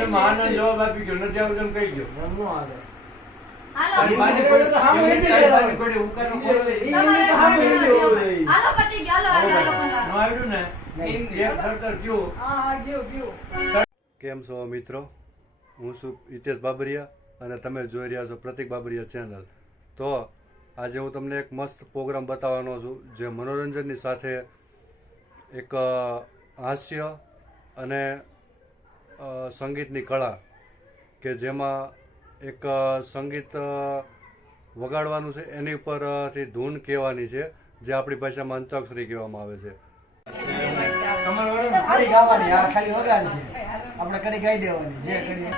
એટલે માનો જવાબ આપી ગયો નથી આવતો ને કહી ગયો. રમવું આવે કેમ છો મિત્રો? હું છું હિતેશ બાબરિયા અને તમે જોઈ રહ્યા છો પ્રતિક બાબરિયા ચેનલ. તો આજે હું તમને એક મસ્ત પ્રોગ્રામ બતાવવાનો છું જે મનોરંજનની સાથે એક હાસ્ય અને સંગીતની કળા કે જેમાં એક સંગીત વગાડવાનું છે એની ઉપરથી ધૂન કહેવાની છે જે આપણી ભાષામાં અંતાક્ષરી કહેવામાં આવે છે. ગાવાની આ ખાલી વગાડ છે. આપણે કડી ગાઈ દેવાની જે કડી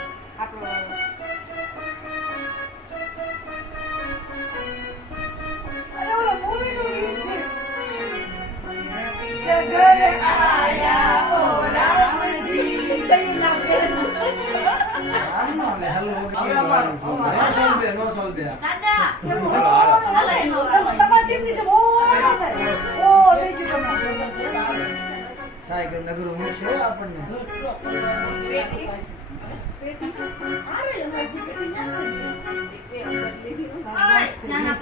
અરે ઓલા સાહેબ કે નગરું મૂકશે આપણને નાના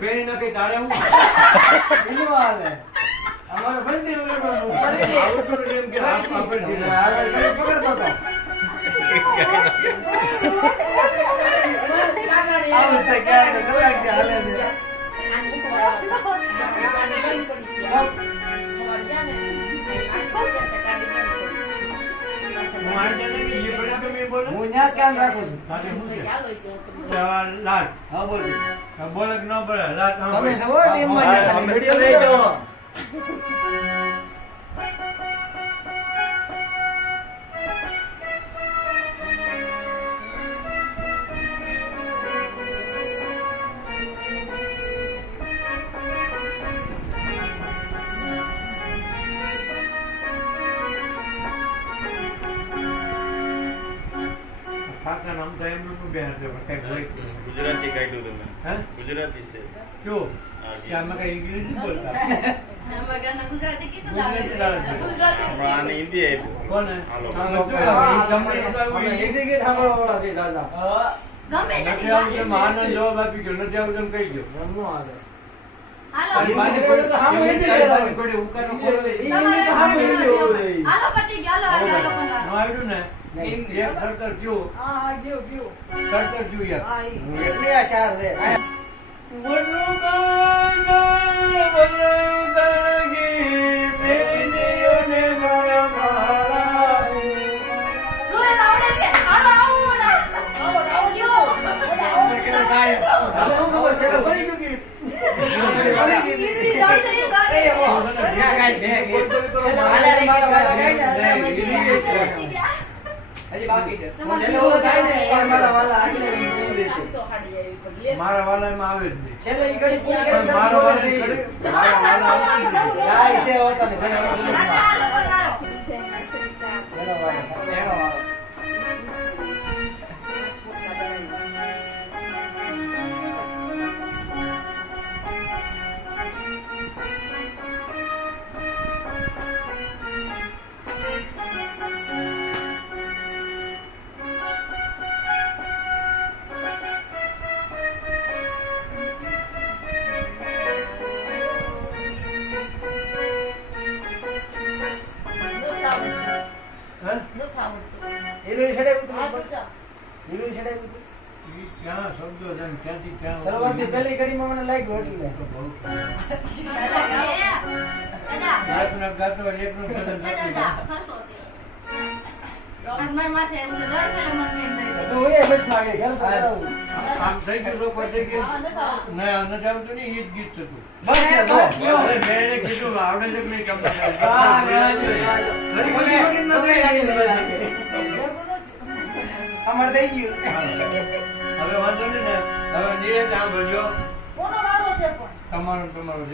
ભેણી નાખી તારે હું? બીજું હાલે. અમારે ફરીથી વગાડવાનું. આવડતું નથી એમ કે હાથ પાપડ દીધા. આગળ કડી પકડતો હતો. આવું છે ક્યારે કલાકથી હાલે છે હું આંટે બોલે. હું ન્યા જ કાન રાખું છું તારે શું છે? લાટ. હા બોલ બોલે કે ન બોલે? લાટ તમે બોલે. સવો ટીમમાં હા, ગયા. અમે વીડિયો તો લઈ લઈ જાઓ. કાકા નામ તો એમનું નું બેન હતું, પણ કઈ હોય. ગુજરાતી કાઢ્યું તમે. હે? ગુજરાતી છે. શું? હા, કે આમાં કઈ ઇંગ્લિશ નહીં બોલતા. આવે. આવ્યું. ગમે નથી જવાબ આપી ગયો. એમ કહી ગયો. આવે. હાલો. પતિ ગયો. આવડ્યું ને? નહીં. એક ખડતર થયું હા, હા, ગયો, ગયો. ખડતર થયું યાર હા, ઈ. એકની આ શાર છે. જોડે ગાય છે ગાય આવો ના આવો આવો ગયો છે. છેલ્લે ઓલો થાય ને, પણ મારા વાલા આટલે. મારા વાલામાં આવે જ નહીં. છેલ્લે ઈ ઘડી પૂરી કરી મારા વાલા મારા વાલા આવે જાય છે હોતા ને ક્યાંથી ક્યાં શરૂઆતની પહેલી કડીમાં મને લાગ્યું એટલે આવડે અમારે થઈ ગયું. હવે વાંધો નહીં ને. હવે નિયત સાંભળજો. કોનો વારો છે પણ? તમારો તમારો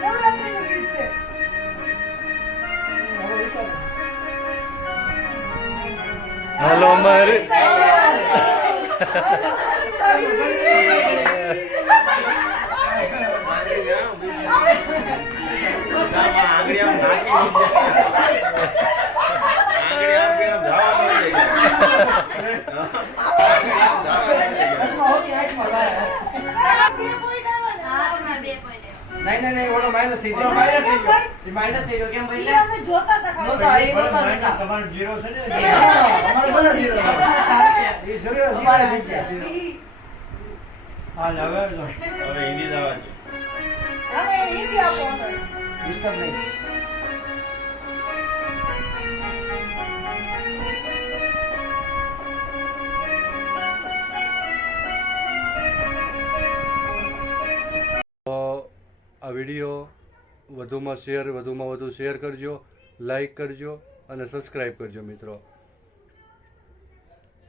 નવરાત્રીનું ગીત છે. હાલો મારી આંગળી આમ નાખી આંગળી આમ કે આમ ધાવા મળી જાય આંગળી આમ ધાવા મળી જાય દસમાં હોતી આઠમાં લાયા. બે point આવ્યા ને. હા તમારે બે point આવ્યા. નહીં નહીં નહીં ઓલો માઇનસ થઈ ઓલો જાય થઈ ગયો. માઇનસ થઈ ગયો કેમ ભાઈ અમે જોતા હતા ખાલી. એ નહોતા, તમારો જીરો છે ને અમારે બધા zero. એ zero, zero અમારા થઈ છે. જાય. ઈ- હાલ હવે હવે હિન્દી દાવા છે હવે હિન્દી આપો Disturb નહીં. આ વીડિયો વધુમાં શેર, વધુમાં વધુ શેર કરજો, લાઈક કરજો અને સબસ્ક્રાઈબ કરજો મિત્રો